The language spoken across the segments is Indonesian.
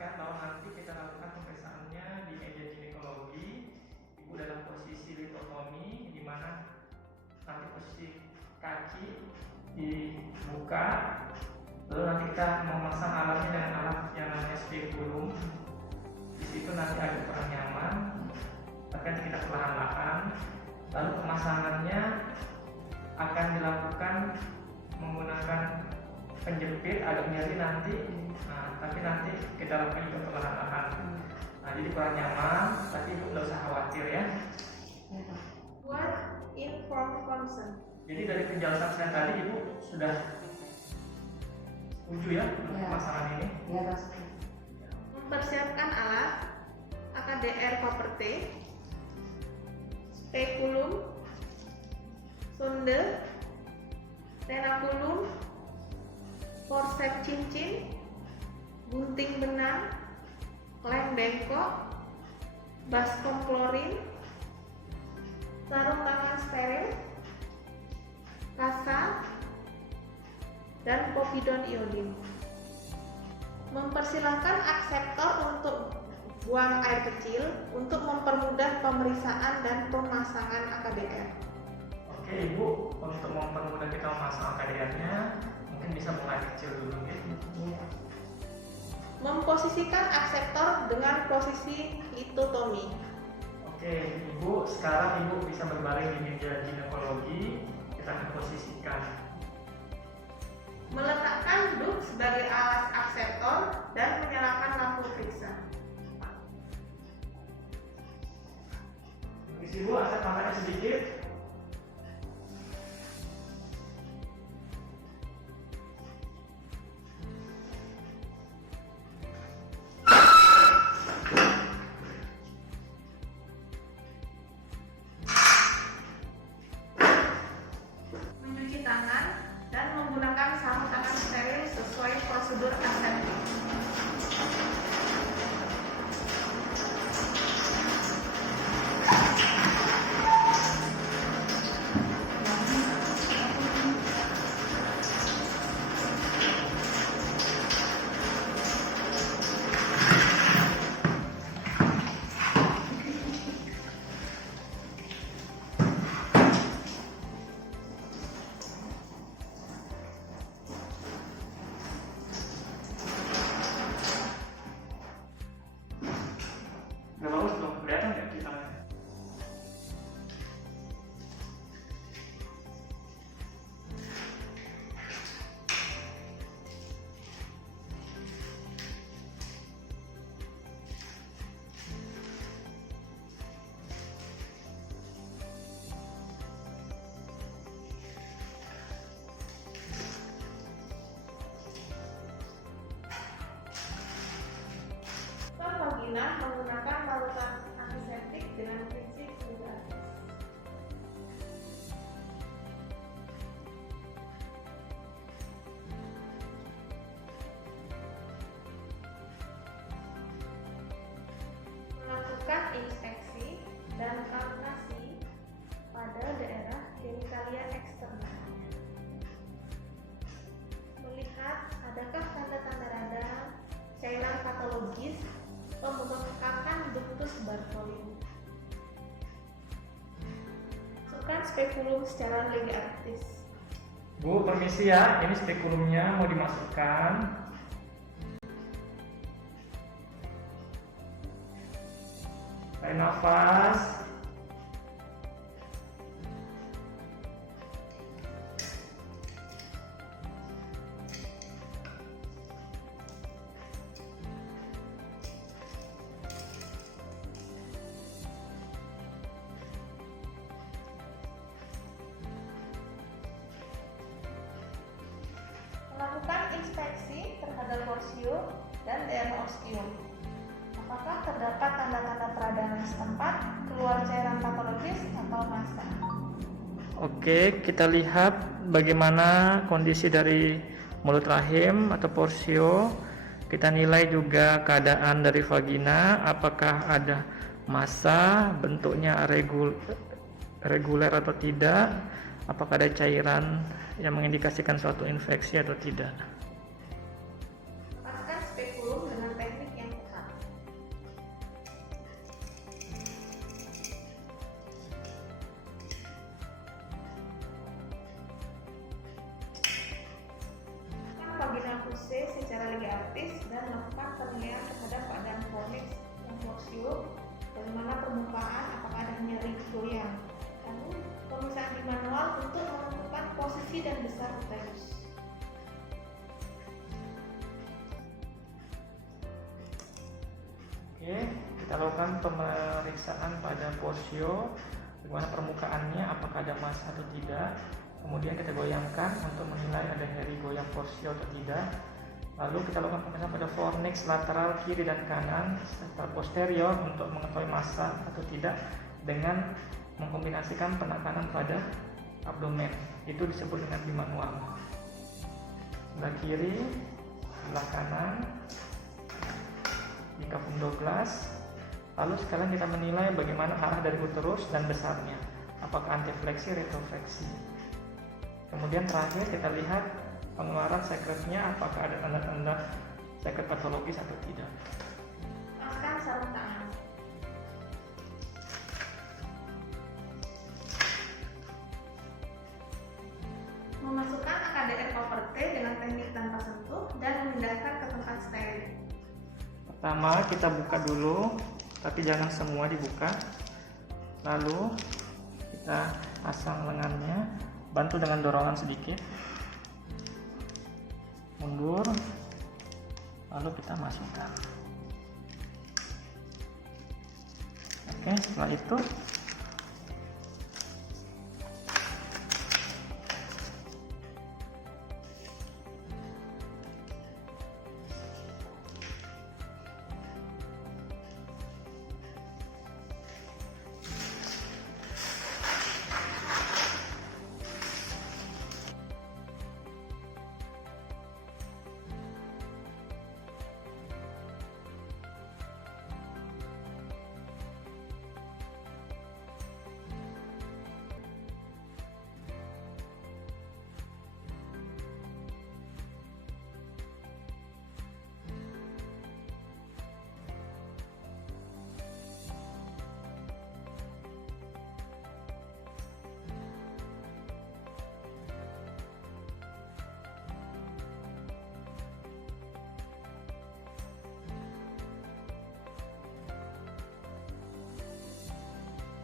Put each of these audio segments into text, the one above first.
jelaskan bahwa nanti kita lakukan pemeriksaannya di meja ginekologi. Ibu dalam posisi litotomi, di mana nanti posisi kaki dibuka, lalu nanti kita memasang alatnya dengan alat yang namanya speculum. Di situ nanti agak kurang nyaman, tapi nanti kita perlahan-lahan. Lalu pemasangannya akan dilakukan menggunakan penjepit, agak nyeri nanti, tapi nanti kita lakukan juga perlahan-lahan. Jadi kurang nyaman, tapi ibu nggak usah khawatir ya. What informed consent? Jadi dari penjelasan saya tadi ibu sudah setuju ya untuk pemasangan ini? Ya, pasti. Mempersiapkan alat AKDR Koperté, speculum, sonde, tenaculum, forceps cincin, gunting benang, lem bengkok, baskom klorin, sarung tangan steril, kasa, dan povidon iodin. Mempersilahkan akseptor untuk buang air kecil untuk mempermudah pemeriksaan dan pemasangan AKDR. Oke ibu, untuk mempermudah kita memasang AKDR-nya, mungkin bisa buang air kecil dulu gitu. Memposisikan akseptor dengan posisi litotomi. Oke ibu, sekarang ibu bisa berbaring di meja ginekologi. Kita akan posisikan. Meletakkan duk sebagai alas akseptor dan menyalakan lampu periksa. Permisi ibu, angkat matanya sedikit. Mencuci tangan dan menggunakan sarung tangan steril sesuai prosedur aseptik. Udah bagus belum? Kelihatan nggak di tangannya? Vagina menggunakan larutan antiseptik dengan prinsip fluidatis. Melakukan inspeksi dan palpasi pada daerah genitalia eksternal. Melihat adakah tanda-tanda radang, cairan patologis, pembengkakan ductus Bartholin. Masukkan speculum secara legatis. Bu, permisi ya, ini spekulumnya mau dimasukkan. Tarik nafas. Melakukan inspeksi terhadap porsio dan daerah ostium. Apakah terdapat tanda-tanda peradangan setempat, keluar cairan patologis atau massa? Oke, kita lihat bagaimana kondisi dari mulut rahim atau porsio. Kita nilai juga keadaan dari vagina, apakah ada massa, bentuknya reguler atau tidak, apakah ada cairan yang mengindikasikan suatu infeksi atau tidak. Lepaskan spekulum dengan teknik yang secara ligatis dan melakukan penilaian terhadap keadaan fornix yang porsium, bagaimana permukaan, apakah ada nyeri goyang. Lalu pemeriksaan di manual untuk menentukan posisi dan besar uterus. Oke, kita lakukan pemeriksaan pada porsio, bagaimana permukaannya, apakah ada massa atau tidak. Kemudian kita goyangkan untuk menilai ada heri goyang porsio atau tidak. Lalu kita lakukan pemeriksaan pada fornix lateral kiri dan kanan serta posterior untuk mengetahui massa atau tidak dengan mengkombinasikan penekanan pada abdomen. Itu disebut dengan bimanual. Sebelah kiri, sebelah kanan, di kafum Douglas. Lalu sekarang kita menilai bagaimana arah dari uterus dan besarnya, apakah antifleksi, retrofleksi. Kemudian terakhir kita lihat pengeluaran sekretnya, apakah ada tanda-tanda sekret patologis atau tidak. Masukkan sarung tangan. Memasukkan AKDR koper T dengan teknik tanpa sentuh dan memindahkan ke tempat steril. Pertama kita buka dulu, tapi jangan semua dibuka. Lalu kita pasang lengannya, bantu dengan dorongan sedikit, mundur, lalu kita masukkan. Oke, setelah itu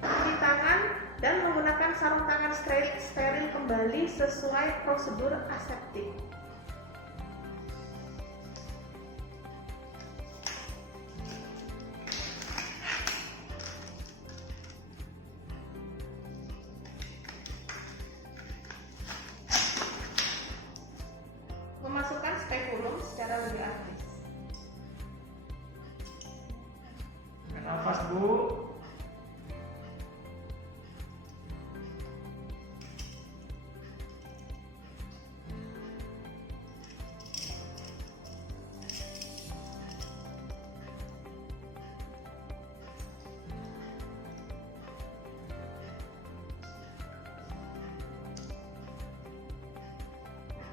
Cuci tangan dan menggunakan sarung tangan steril kembali sesuai prosedur aseptik. Memasukkan spekulum secara lebih aktif. nafas Bu.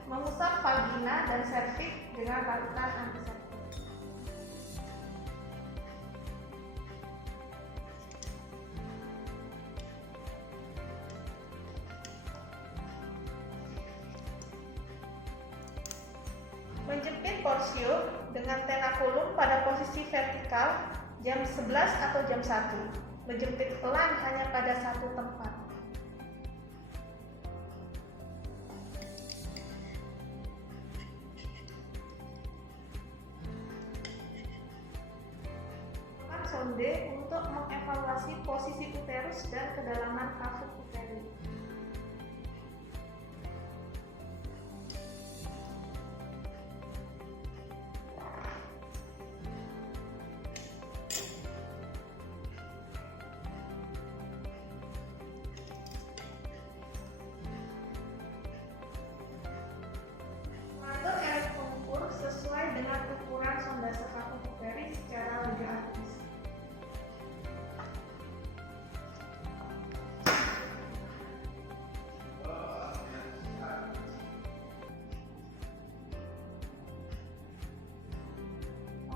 Mengusap vagina dan serviks dengan larutan antiseptik. Menjepit porsio dengan tenakulum pada posisi vertikal jam 11 atau jam 1. Menjepit pelan hanya pada satu tempat. Sonde untuk mengevaluasi posisi uterus dan kedalaman kafum uteri. Mengatur air pengukur sesuai dengan ukuran sondase kafum uteri secara lebih aktif.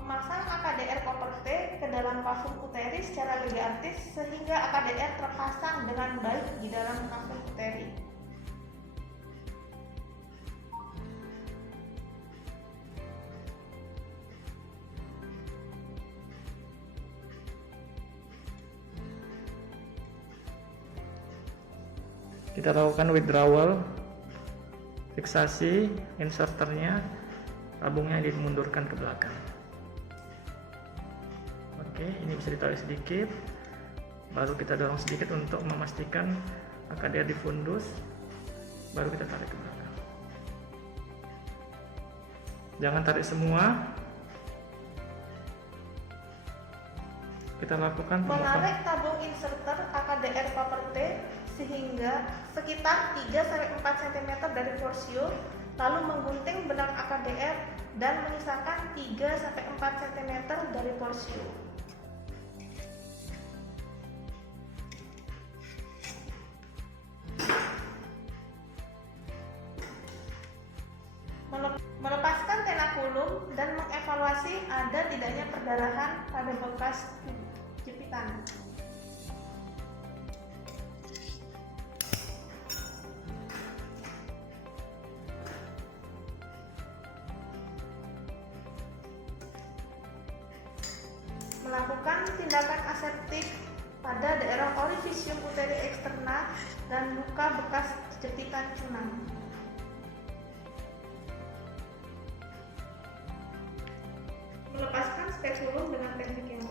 Memasang AKDR koper T ke dalam kafum uteri secara ligatis sehingga AKDR terpasang dengan baik di dalam kafum uteri. Kita lakukan withdrawal, fiksasi inserternya, tabungnya dimundurkan ke belakang. Oke, ini bisa ditarik sedikit, baru kita dorong sedikit untuk memastikan AKDR difundus, baru kita tarik ke belakang. Jangan tarik semua. Kita lakukan menarik tabung inserter AKDR paper tape sehingga sekitar 3-4 cm dari forsio, lalu menggunting benang AKDR dan menyisakan 3-4 cm dari forsio. Melepaskan tenakulum dan mengevaluasi ada tidaknya perdarahan pada bekas jepitan. Melakukan tindakan aseptik pada daerah orifisium uteri eksterna dan luka bekas jepitan cunang. Melepaskan spekulum dengan teknik yang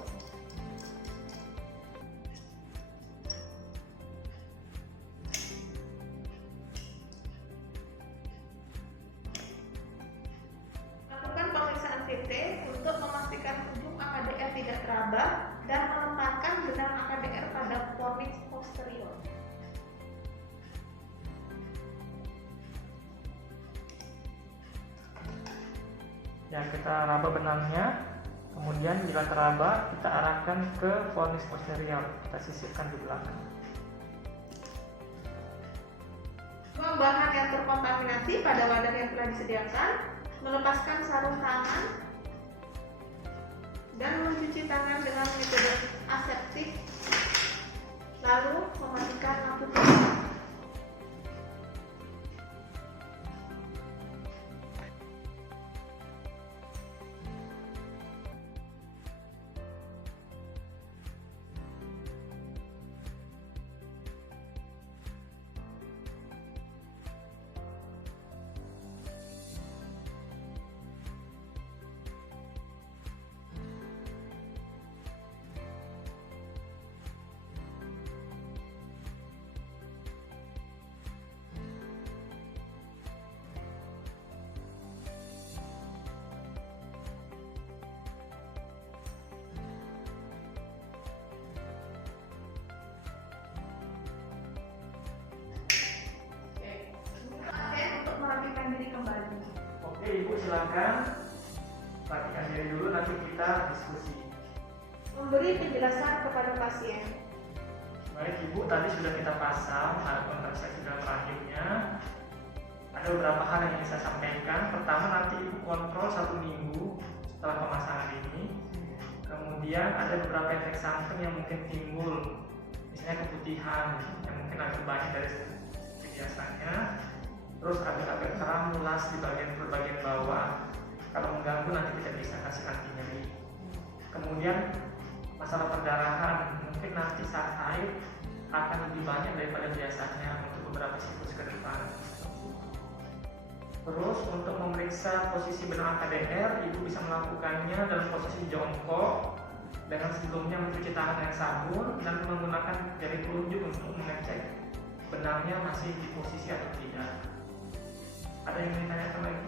lakukan pemeriksaan CT untuk memastikan ujung AKDR tidak teraba dan menempatkan benang AKDR pada fornix posterior. Ya, kita raba benangnya, kemudian bila teraba kita arahkan ke fornix posterior, kita sisipkan di belakang. Buang bahan yang terkontaminasi pada wadah yang telah disediakan, melepaskan sarung tangan dan mencuci tangan dengan metode aseptik, lalu mematikan lampu tidur. Merapikan diri kembali. Oke, Ibu silakan rapikan diri dulu, nanti kita diskusi. Memberi penjelasan kepada pasien. Baik Ibu, tadi sudah kita pasang alat kontrasepsi dalam rahimnya. Ada beberapa hal yang ingin saya sampaikan. Pertama, nanti Ibu kontrol 1 minggu setelah pemasangan ini. Kemudian ada beberapa efek samping yang mungkin timbul, misalnya keputihan yang mungkin agak banyak dari biasanya. Terus agak keram, mulas di bagian bawah. Kalau mengganggu nanti kita bisa kasih anti nyeri. Kemudian masalah perdarahan, mungkin nanti saat haid akan lebih banyak daripada biasanya untuk beberapa siklus ke depan. Terus untuk memeriksa posisi benang AKDR, Ibu bisa melakukannya dalam posisi jongkok dengan sebelumnya mencuci tangan dengan sabun dan menggunakan jari telunjuk untuk mengecek benangnya masih di posisi atau tidak. Ada yang ingin ditanyakan lagi?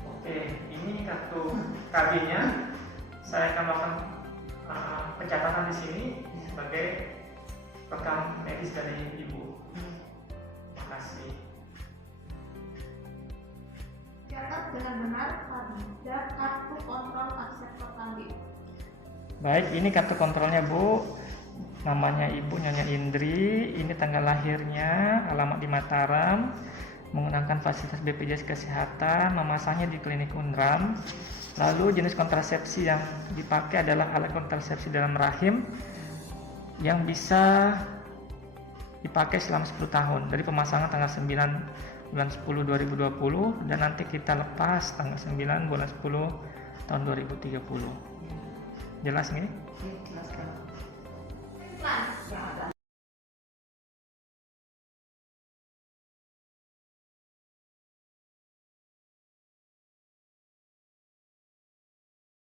Oke, ini kartu KB-nya. Saya akan melakukan pencatatan di sini sebagai rekam medis dari Ibu. Terima kasih. Catat dengan benar pada kartu kontrol akses total. Baik, ini kartu kontrolnya Bu. Namanya Ibu Nyonya Indri, ini tanggal lahirnya, alamat di Mataram, menggunakan fasilitas BPJS Kesehatan, memasangnya di klinik Unram. Lalu jenis kontrasepsi yang dipakai adalah alat kontrasepsi dalam rahim yang bisa dipakai selama 10 tahun dari pemasangan tanggal 9 bulan 10 2020 dan nanti kita lepas tanggal 9 bulan 10 tahun 2030. Jelas nih? Jelas.